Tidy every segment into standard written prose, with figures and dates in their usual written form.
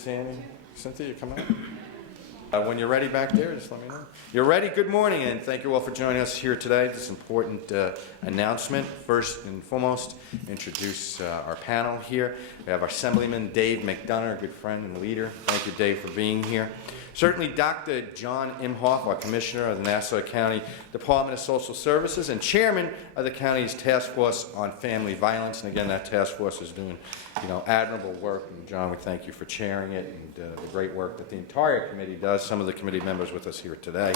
Sandy. Cynthia, you come out. When you're ready back there, just let me know. You're ready? Good morning, and thank you all for joining us here today. This important announcement. First and foremost, introduce our panel here. We have our Assemblyman Dave McDonough, a good friend and leader. Thank you, Dave, for being here. Certainly, Dr. John Imhoff, our Commissioner of the Nassau County Department of Social Services and Chairman of the county's Task Force on Family Violence. And again, that task force is doing, admirable work. And John, we thank you for chairing it and the great work that the entire committee does. Some of the committee members with us here today.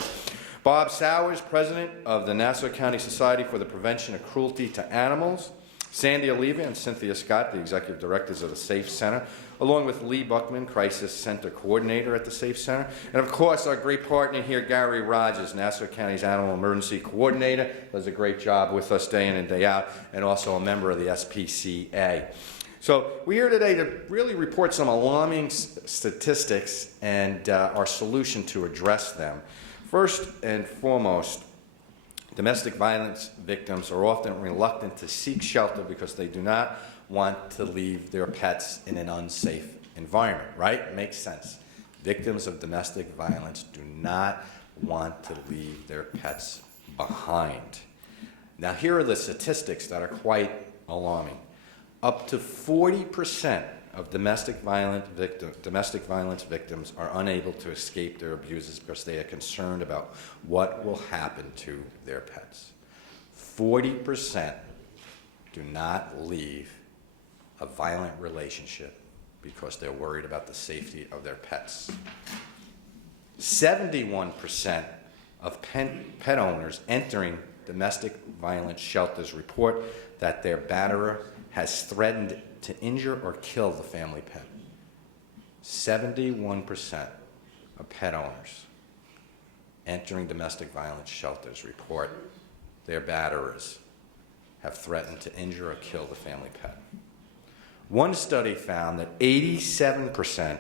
Bob Sowers, President of the Nassau County Society for the Prevention of Cruelty to Animals. Sandy Oliva and Cynthia Scott, the Executive Directors of the SAFE Center, along with Lee Buckman, Crisis Center Coordinator at the SAFE Center, and of course our great partner here, Gary Rogers, Nassau County's Animal Emergency Coordinator, does a great job with us day in and day out, and also a member of the SPCA. So we're here today to really report some alarming statistics and our solution to address them. First and foremost, domestic violence victims are often reluctant to seek shelter because they do not want to leave their pets in an unsafe environment, right? Makes sense. Victims of domestic violence do not want to leave their pets behind. Now, here are the statistics that are quite alarming. Up to 40% of domestic violence victims are unable to escape their abusers because they are concerned about what will happen to their pets. 40% do not leave a violent relationship because they're worried about the safety of their pets. 71% of pet owners entering domestic violence shelters report that their batterer has threatened to injure or kill the family pet. 71% of pet owners entering domestic violence shelters report their batterers have threatened to injure or kill the family pet. One study found that 87%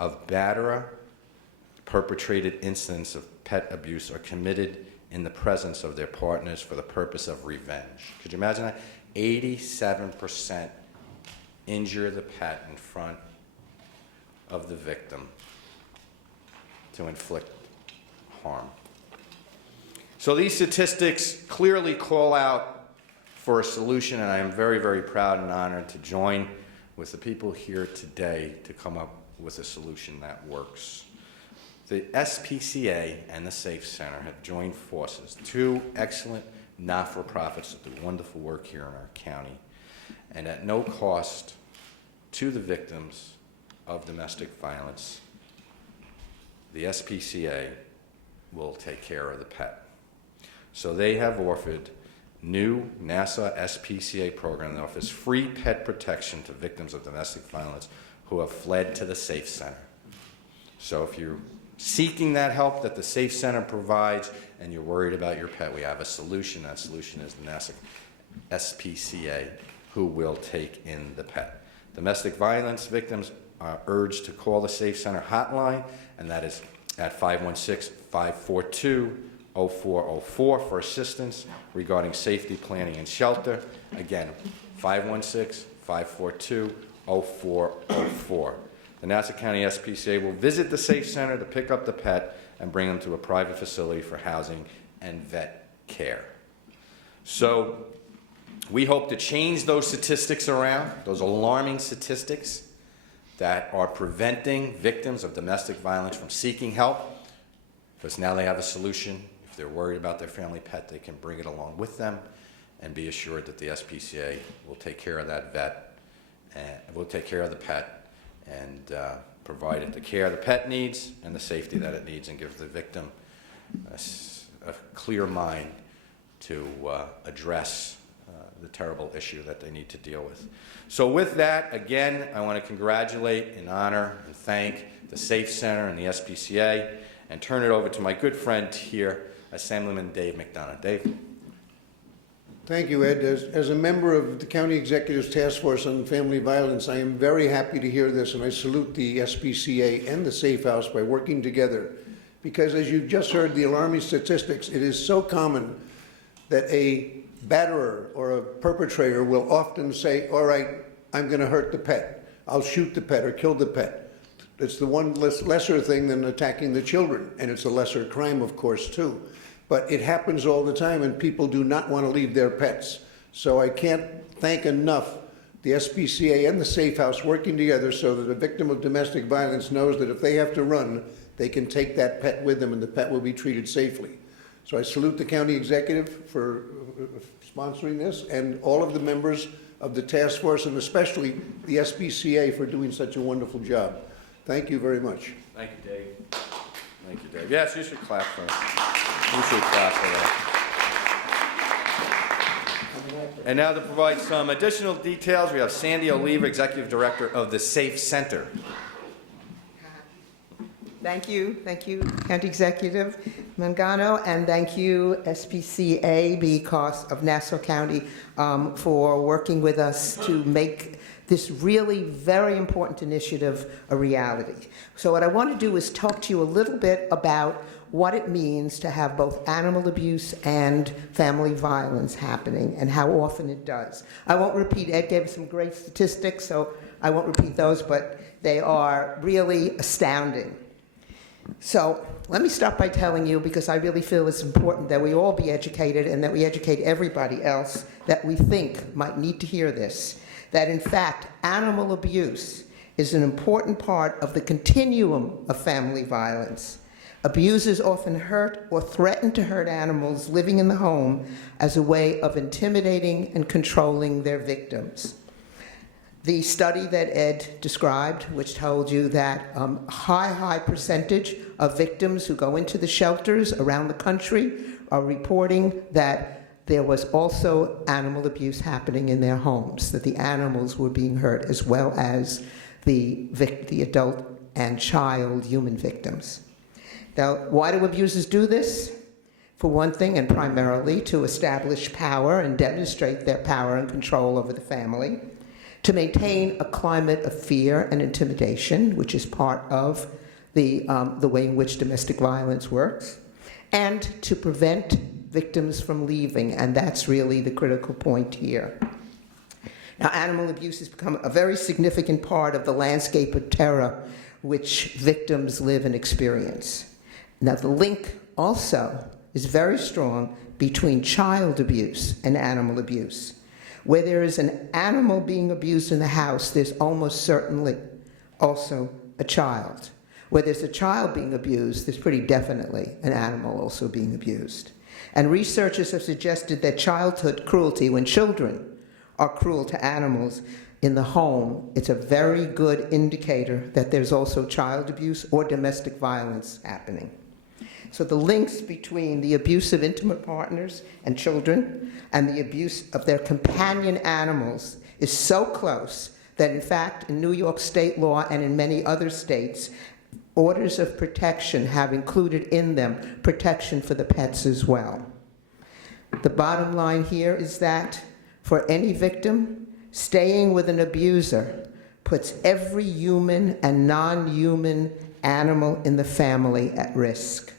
of batterer-perpetrated incidents of pet abuse are committed in the presence of their partners for the purpose of revenge. Could you imagine that? 87% injure the pet in front of the victim to inflict harm. So these statistics clearly call out for a solution, and I am very, very proud and honored to join with the people here today to come up with a solution that works. The SPCA and the SAFE Center have joined forces, two excellent not-for-profits that do wonderful work here in our county, and at no cost to the victims of domestic violence, the SPCA will take care of the pet. So they have offered new Nassau SPCA program that offers free pet protection to victims of domestic violence who have fled to the SAFE Center. So if you're seeking that help that the SAFE Center provides and you're worried about your pet, we have a solution. That solution is the Nassau SPCA, who will take in the pet. Domestic violence victims are urged to call the SAFE Center hotline, and that is at 516-542-0404 for assistance regarding safety, planning, and shelter. Again, 516-542-0404. The Nassau County SPCA will visit the SAFE Center to pick up the pet and bring them to a private facility for housing and vet care. So we hope to change those statistics around, those alarming statistics that are preventing victims of domestic violence from seeking help, because now they have a solution. If they're worried about their family pet, they can bring it along with them and be assured that the SPCA will take care of that vet and will take care of the pet and provide it the care the pet needs and the safety that it needs, and give the victim a clear mind to address the terrible issue that they need to deal with. So with that, again, I want to congratulate and honor and thank the SAFE Center and the SPCA, and turn it over to my good friend here, Assemblyman Dave McDonough. Dave. Thank you, Ed. As a member of the County Executive's Task Force on Family Violence, I am very happy to hear this, and I salute the SPCA and the Safe House by working together. Because as you've just heard the alarming statistics, it is so common that a batterer or a perpetrator will often say, all right, I'm going to hurt the pet. I'll shoot the pet or kill the pet. It's the one lesser thing than attacking the children, and it's a lesser crime, of course, too. But it happens all the time, and people do not want to leave their pets. So I can't thank enough the SPCA and the Safe House working together so that a victim of domestic violence knows that if they have to run, they can take that pet with them and the pet will be treated safely. So I salute the county executive for sponsoring this and all of the members of the task force and especially the SPCA for doing such a wonderful job. Thank you very much. Thank you, Dave. Thank you, Dave. Yes, you should clap for that. You should clap for that. And now to provide some additional details, we have Sandy Oliva, Executive Director of the Safe Center. Thank you, County Executive Mangano, and thank you, SPCA, because of Nassau County, for working with us to make this really very important initiative a reality. So what I want to do is talk to you a little bit about what it means to have both animal abuse and family violence happening and how often it does. I won't repeat, Ed gave us some great statistics, so I won't repeat those, but they are really astounding. So let me start by telling you, because I really feel it's important that we all be educated and that we educate everybody else that we think might need to hear this, that in fact, animal abuse is an important part of the continuum of family violence. Abusers often hurt or threaten to hurt animals living in the home as a way of intimidating and controlling their victims. The study that Ed described, which told you that a high percentage of victims who go into the shelters around the country are reporting that there was also animal abuse happening in their homes, that the animals were being hurt as well as the adult and child human victims. Now, why do abusers do this? For one thing, and primarily, to establish power and demonstrate their power and control over the family, to maintain a climate of fear and intimidation, which is part of the way in which domestic violence works, and to prevent victims from leaving, and that's really the critical point here. Now, animal abuse has become a very significant part of the landscape of terror which victims live and experience. Now, the link also is very strong between child abuse and animal abuse. Where there is an animal being abused in the house, there's almost certainly also a child. Where there's a child being abused, there's pretty definitely an animal also being abused. And researchers have suggested that childhood cruelty, when children are cruel to animals in the home, it's a very good indicator that there's also child abuse or domestic violence happening. So the links between the abuse of intimate partners and children and the abuse of their companion animals is so close that, in fact, in New York state law and in many other states, orders of protection have included in them protection for the pets as well. The bottom line here is that for any victim, staying with an abuser puts every human and non-human animal in the family at risk.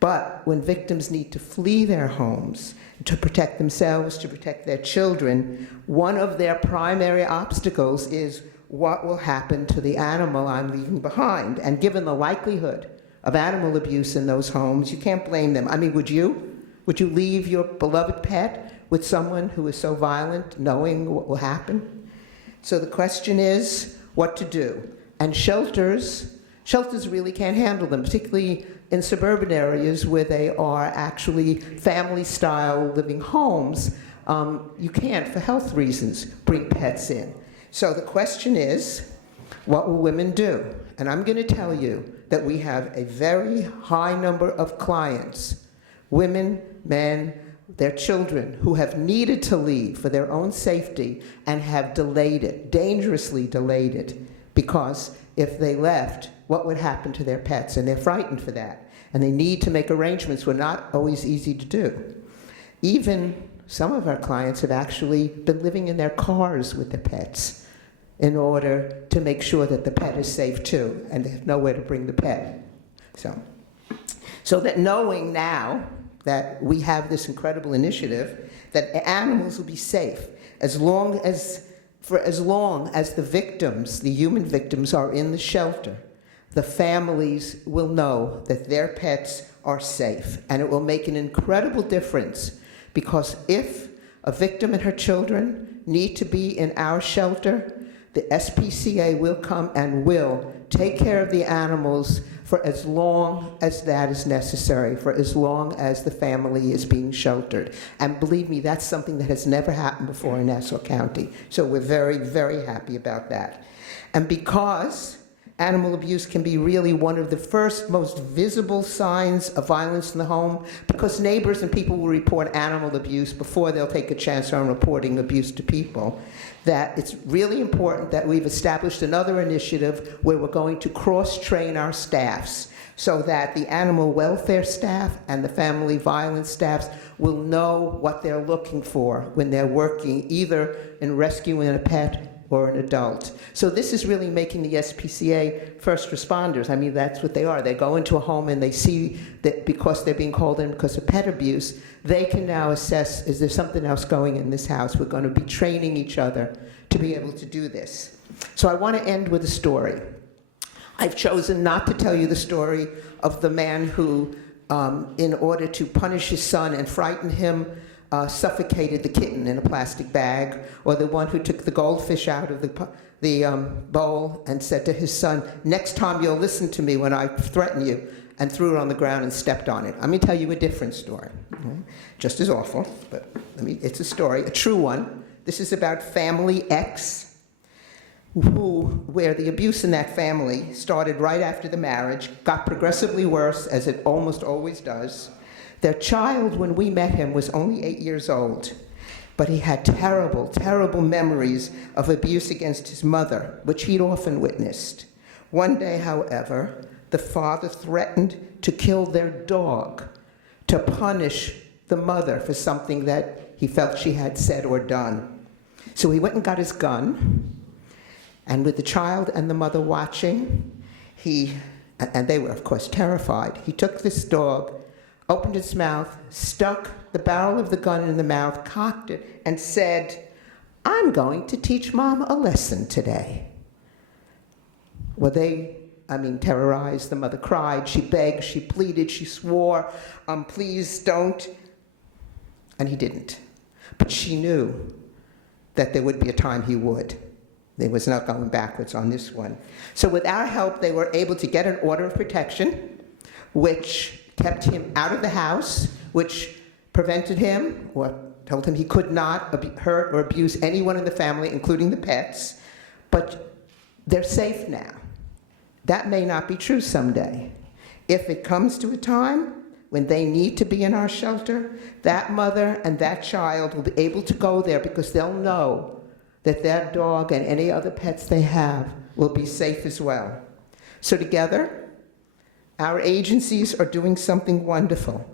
But when victims need to flee their homes to protect themselves, to protect their children, one of their primary obstacles is what will happen to the animal I'm leaving behind. And given the likelihood of animal abuse in those homes, you can't blame them. I mean, would you? Would you leave your beloved pet with someone who is so violent, knowing what will happen? So the question is what to do. And shelters really can't handle them, particularly in suburban areas where they are actually family-style living homes. You can't, for health reasons, bring pets in. So the question is, what will women do? And I'm going to tell you that we have a very high number of clients, women, men, their children, who have needed to leave for their own safety and have delayed it, dangerously delayed it, because if they left, what would happen to their pets? And they're frightened for that. And they need to make arrangements which are not always easy to do. Even some of our clients have actually been living in their cars with their pets in order to make sure that the pet is safe too, and they have nowhere to bring the pet. So that knowing now that we have this incredible initiative, that animals will be safe as long as the victims, the human victims, are in the shelter, the families will know that their pets are safe. And it will make an incredible difference, because if a victim and her children need to be in our shelter, the SPCA will come and will take care of the animals for as long as that is necessary, for as long as the family is being sheltered. And believe me, that's something that has never happened before in Nassau County. So we're very, very happy about that. And because animal abuse can be really one of the first most visible signs of violence in the home, because neighbors and people will report animal abuse before they'll take a chance on reporting abuse to people, that it's really important that we've established another initiative where we're going to cross-train our staffs so that the animal welfare staff and the family violence staffs will know what they're looking for when they're working either in rescuing a pet or an adult. So this is really making the SPCA first responders. I mean, that's what they are. They go into a home and they see that because they're being called in because of pet abuse, they can now assess, is there something else going in this house? We're going to be training each other to be able to do this. So I want to end with a story. I've chosen not to tell you the story of the man who, in order to punish his son and frighten him, suffocated the kitten in a plastic bag, or the one who took the goldfish out of the bowl and said to his son, next time you'll listen to me when I threaten you, and threw it on the ground and stepped on it. Let me tell you a different story. Okay? Just as awful, but it's a story, a true one. This is about family X, where the abuse in that family started right after the marriage, got progressively worse, as it almost always does. Their child, when we met him, was only 8 years old, but he had terrible, terrible memories of abuse against his mother, which he'd often witnessed. One day, however, the father threatened to kill their dog to punish the mother for something that he felt she had said or done. So he went and got his gun, and with the child and the mother watching, and they were, of course, terrified, he took this dog, opened its mouth, stuck the barrel of the gun in the mouth, cocked it, and said, I'm going to teach Mom a lesson today. Well, terrorized. The mother cried, she begged, she pleaded, she swore, please don't. And he didn't. But she knew that there would be a time he would. There was not going backwards on this one. So with our help, they were able to get an order of protection, which kept him out of the house, which prevented him, or told him he could not hurt or abuse anyone in the family, including the pets. But they're safe now. That may not be true someday. If it comes to a time when they need to be in our shelter, that mother and that child will be able to go there because they'll know that that dog and any other pets they have will be safe as well. So together, our agencies are doing something wonderful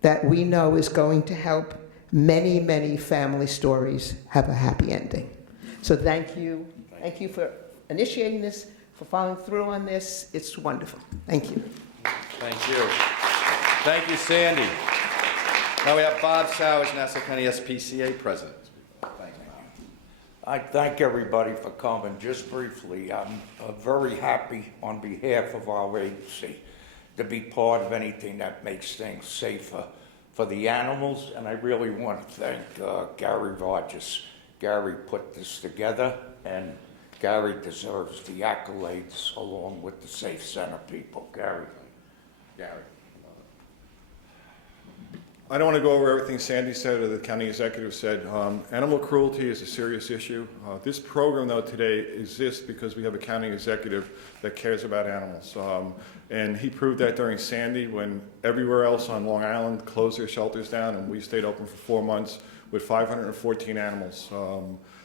that we know is going to help many, many family stories have a happy ending. So thank you. Thank you for initiating this, for following through on this. It's wonderful. Thank you. Thank you. Thank you, Sandy. Now we have Bob Sowers, Nassau County SPCA President. Thank you. I thank everybody for coming. Just briefly, I'm very happy on behalf of our agency to be part of anything that makes things safer for the animals, and I really want to thank Gary Rogers. Gary put this together, and Gary deserves the accolades along with the Safe Center people. Gary. I don't want to go over everything Sandy said or the county executive said. Animal cruelty is a serious issue. This program, though, today exists because we have a county executive that cares about animals. And he proved that during Sandy when everywhere else on Long Island closed their shelters down, and we stayed open for 4 months with 514 animals.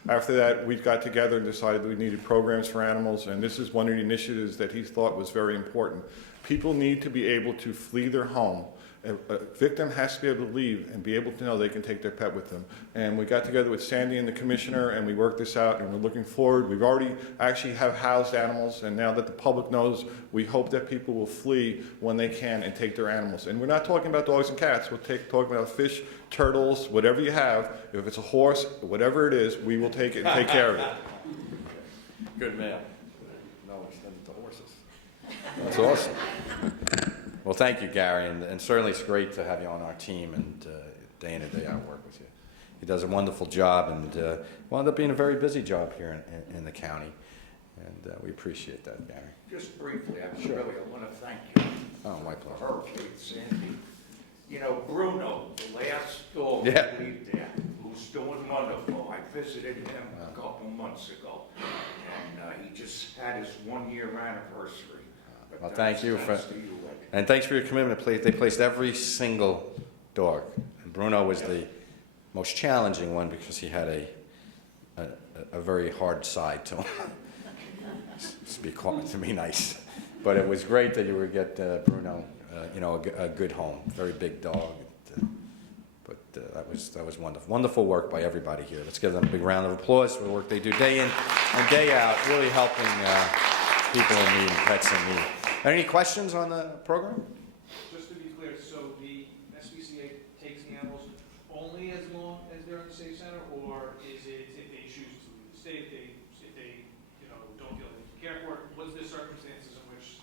After that, we got together and decided we needed programs for animals, and this is one of the initiatives that he thought was very important. People need to be able to flee their home. A victim has to be able to leave and be able to know they can take their pet with them. And we got together with Sandy and the commissioner, and we worked this out, and we're looking forward. We've already actually have housed animals, and now that the public knows, we hope that people will flee when they can and take their animals. And we're not talking about dogs and cats. We're talking about fish, turtles, whatever you have. If it's a horse, whatever it is, we will take it and take care of it. Good man. No, extend it to horses. That's awesome. Well, thank you, Gary, and certainly it's great to have you on our team and day in and day out work with you. He does a wonderful job and wound up being a very busy job here in the county, and we appreciate that, Gary. Just briefly, I want to thank you Oh, my for pleasure. her, Kate, Sandy. You know, Bruno, the last dog Yeah. we leave there, who's doing wonderful. I visited him a couple months ago, and he just had his 1-year anniversary. But Well, thank you thanks to you, Ed. And thanks for your commitment. They placed every single dog. And Bruno was the most challenging one because he had a very hard side to him. to be nice. But it was great that you would get Bruno, a good home. Very big dog. But that was wonderful. Wonderful work by everybody here. Let's give them a big round of applause for the work they do day in and day out, really helping people in need and pets in need. Any questions on the program? Just to be clear, so the SPCA takes the animals only as long as they're in the safe center, or is it if they choose to leave the state, if they don't feel they can care for it? What's the circumstances in which?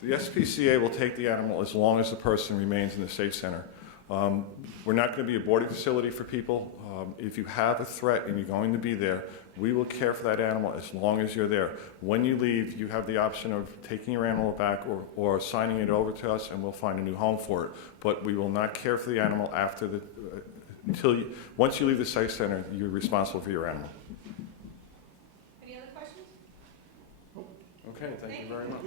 The SPCA will take the animal as long as the person remains in the safe center. We're not going to be a boarding facility for people. If you have a threat and you're going to be there, we will care for that animal as long as you're there. When you leave, you have the option of taking your animal back or signing it over to us, and we'll find a new home for it. But we will not care for the animal after once you leave the safe center, you're responsible for your animal. Any other questions? Okay, thank you very much.